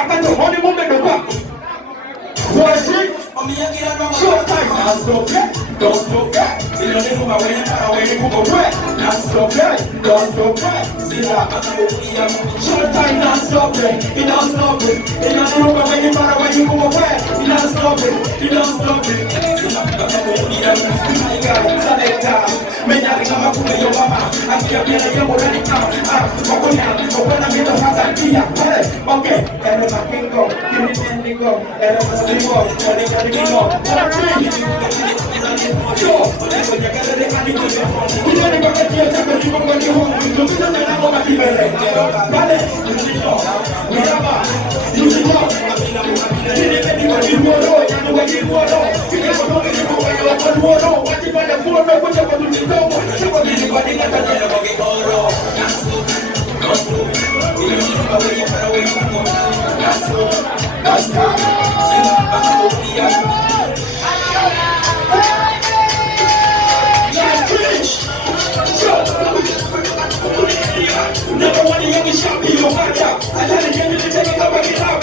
Akan tu mana moment dekat. Wajib. Showtime. Don't stop. Don't stop. Sila ni rumah wena para wena kuko wet. Don't stop. Don't stop. Sila akan berdiam. Showtime. Don't stop. Don't stop. Sila ni rumah wena para wena kuko wet. Don't stop. Don't stop. Sila akan berdiam. Selecta. Menyari nama kuda yo mama. Akia biara yo morani kama. Pokoknya kita kata dia. Oke. Era makin go. Kini sendiri go. Era masih go. Kali go. Yo. Kita ni pakai dia cakap di bawah dia hong. Kita ni nak buat mati balik. Balik. Berapa? Yusufa. Ini ni bagi bodoh. Yang bagi bodoh. Kita bodoh ni bukan yang bodoh. Wajib ada bodoh. Kita bodoh ni bodoh. Kita bodoh ni bagi kata dia bagi bodoh. Let's go. Never want to get me shot, be your back out. I gotta get you to take it up and get out.